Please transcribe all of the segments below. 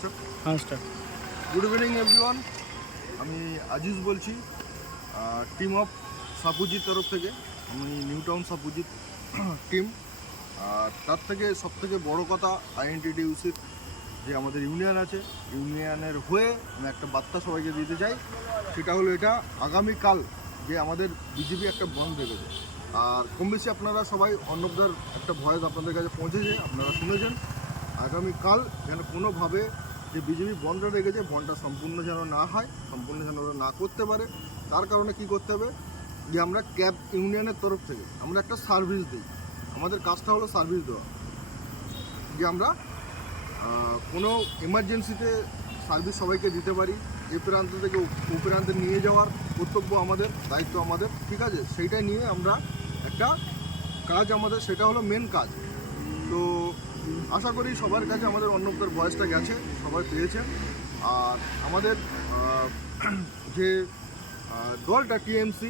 Start. Good evening everyone, আমি আজিজ বলছি team of সাপুজির তরফ থেকে। আমি নিউ টাউন সাপুজির টিম। আর তার থেকে সবথেকে বড় কথা আইএনটিটিউসির যে আমাদের ইউনিয়ন আছে, ইউনিয়নের হয়ে আমি একটা বার্তা সবাইকে দিতে চাই। সেটা হলো এটা, আগামীকাল যে আমাদের বিজেপি একটা বন্ধ রেখেছে, আর কম বেশি আপনারা সবাই অর্ণবদার একটা ভয়েস আপনাদের কাছে পৌঁছেছে, আপনারা শুনেছেন। আগামীকাল যেন কোনোভাবে যে বিজেপি বন্ধটা রেখেছে, বন্ধটা সম্পূর্ণ যেন না হয়, সম্পূর্ণ যেন ওরা না করতে পারে। তার কারণে কি করতে হবে, যে আমরা ক্যাব ইউনিয়নের তরফ থেকে আমরা একটা সার্ভিস দিই। আমাদের কাজটা হলো সার্ভিস দেওয়া, যে আমরা কোনো এমার্জেন্সিতে সার্ভিস সবাইকে দিতে পারি। এ প্রান্ত থেকে ও প্রান্তে নিয়ে যাওয়ার কর্তব্য আমাদের, দায়িত্ব আমাদের, ঠিক আছে? সেইটাই নিয়ে আমরা একটা কাজ, আমাদের সেটা হলো মেন কাজ। তো আশা করি সবার কাছে আমাদের অর্ণবদার ভয়েসটা গেছে, সবাই পেয়েছেন। আর আমাদের যে দলটা টিএমসি,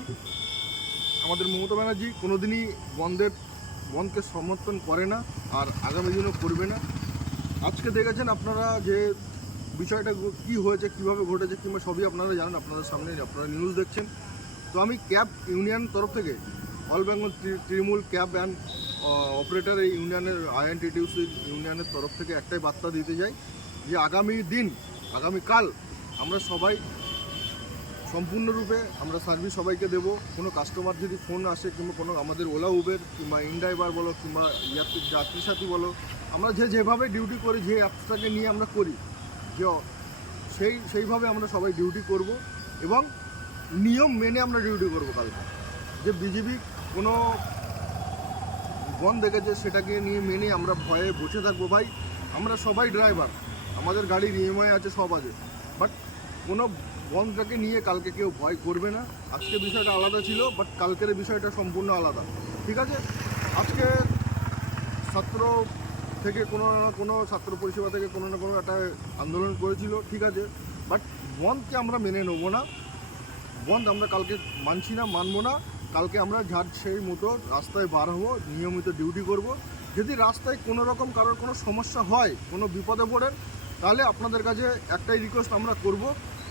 আমাদের মমতা ব্যানার্জি কোনোদিনই বন্ধকে সমর্থন করে না, আর আগামী দিনও করবে না। আজকে দেখেছেন আপনারা যে বিষয়টা কি হয়েছে, কিভাবে ঘটেছে, কিংবা সবই আপনারা জানেন, আপনাদের সামনে আপনারা নিউজ দেখছেন। তো আমি ক্যাব ইউনিয়ন তরফ থেকে, all Bengal Trinamool cab and operator এই ইউনিয়নের আইএনটিটিউসি ইউনিয়নের তরফ থেকে একটাই বার্তা দিতে চাই, যে আগামীকাল আমরা সবাই সম্পূর্ণরূপে আমরা সার্ভিস সবাইকে দেব। কোনো কাস্টমার যদি ফোন আসে, কিংবা কোনো আমাদের ওলা উবের কিংবা ইনড্রাইভার বলো, কিংবা যাত্রী সাথী বলো, আমরা যেভাবে ডিউটি করি, যে অ্যাপসটাকে নিয়ে আমরা করি, যে সেইভাবে আমরা সবাই ডিউটি করব, এবং নিয়ম মেনে আমরা ডিউটি করব। কালকে যে বিজেপি কোনো বন্ধ দেখেছে, সেটাকে নিয়ে মেনে আমরা ভয়ে বসে থাকবো। ভাই, আমরা সবাই ড্রাইভার, আমাদের গাড়ির ইএমআই আছে, সব আছে, বাট কোনো বন্ধটাকে নিয়ে কালকে কেউ ভয় করবে না। আজকে বিষয়টা আলাদা ছিল, বাট কালকের বিষয়টা সম্পূর্ণ আলাদা, ঠিক আছে? আজকে ছাত্র থেকে কোনো ছাত্র পরিষেবা থেকে কোনো না কোনো একটা আন্দোলন করেছিল, ঠিক আছে, বাট বন্ধকে আমরা মেনে নেবো না। বন্ধ আমরা কালকে মানছি না, মানবো না। কালকে আমরা যার সেই মতো রাস্তায় বার হবো, নিয়মিত ডিউটি করব। যদি রাস্তায় কোনো রকম কারোর কোনো সমস্যা হয়, কোনো বিপদে পড়েন, তাহলে আপনাদের কাছে একটাই রিকোয়েস্ট আমরা করব,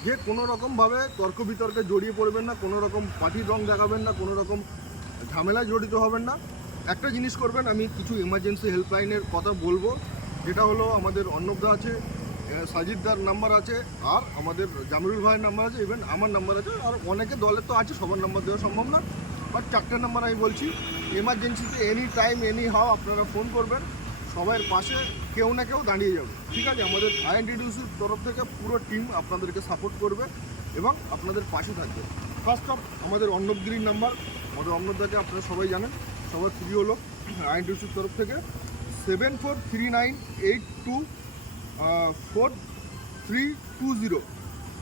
যে কোনো রকমভাবে তর্ক বিতর্কে জড়িয়ে পড়বেন না, কোনো রকম পার্টির রং দেখাবেন না, কোনো রকম ঝামেলায় জড়িত হবেন না। একটা জিনিস করবেন, আমি কিছু এমার্জেন্সি হেল্পলাইনের কথা বলবো, যেটা হলো আমাদের অর্ণবদা আছে, সাজিদদার নাম্বার আছে, আর আমাদের জামিরুল ভাইয়ের নাম্বার আছে, ইভেন আমার নাম্বার আছে, আর অনেকে দলের তো আছে, সবার নাম্বার দেওয়া সম্ভব না, বাট চারটে নাম্বার আমি বলছি। এমার্জেন্সিতে এনি টাইম এনি হাও আপনারা ফোন করবেন, সবার পাশে কেউ না কেউ দাঁড়িয়ে যাবে, ঠিক আছে? আমাদের আইএনটিটিউসির তরফ থেকে পুরো টিম আপনাদেরকে সাপোর্ট করবে এবং আপনাদের পাশে থাকবে। ফার্স্ট অফ আমাদের অর্ণবগিরির নাম্বার, আমাদের অর্ণবদাকে আপনারা সবাই জানেন, সবার প্রিয় লোক। আইএনটিটিউসির তরফ থেকে 7439824320।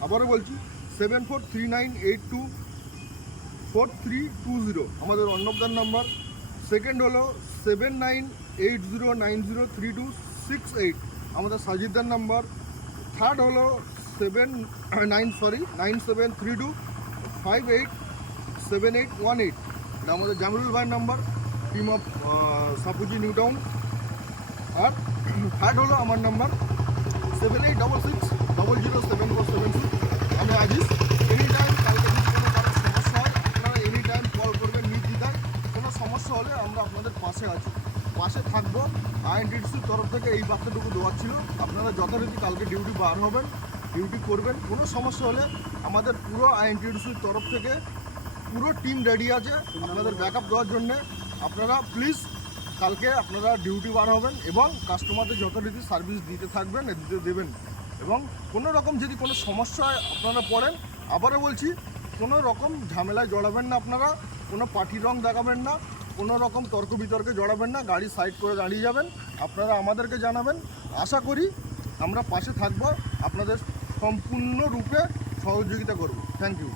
আবারও বলছি, 7439824320 আমাদের অর্ণবদার নাম্বার। সেকেন্ড হলো 7980903268 আমাদের সাজিদদার নাম্বার। থার্ড হলো 9732587818 এটা আমাদের জামিরুল ভাইয়ের number, team of Shapoorji new town. আর থার্ড হলো আমার নাম্বার 7866007476। আমি আজিজ। এনি টাইম কালকে যদি কোনো কারোর সমস্যা হয়, আপনারা এনি টাইম কল করবেন নির্দ্বিধায়। কোনো সমস্যা হলে আমরা আপনাদের পাশে আছি, পাশে থাকবো। আইএনটিটিউসির তরফ থেকে এই বার্তাটুকু দেওয়ার ছিল। আপনারা যথারীতি কালকে ডিউটি বার হবেন, ডিউটি করবেন। কোনো সমস্যা হলে আমাদের পুরো আইএনটিটিউসির তরফ থেকে পুরো টিম রেডি আছে আপনাদের ব্যাকআপ দেওয়ার জন্যে। আপনারা প্লিজ কালকে আপনারা ডিউটি বার হবেন এবং কাস্টমারদের যথারীতি সার্ভিস দিতে থাকবেন, দিতে দেবেন। এবং কোনো রকম যদি কোনো সমস্যায় আপনারা পড়েন, আবারও বলছি, কোনো রকম ঝামেলায় জড়াবেন না, আপনারা কোনো পার্টির রং দেখাবেন না, কোনো রকম তর্ক বিতর্কে জড়াবেন না, গাড়ি সাইড করে দাঁড়িয়ে যাবেন। আপনারা আমাদেরকে জানাবেন, আশা করি আমরা পাশে থাকব, আপনাদের সম্পূর্ণরূপে সহযোগিতা করব। Thank you.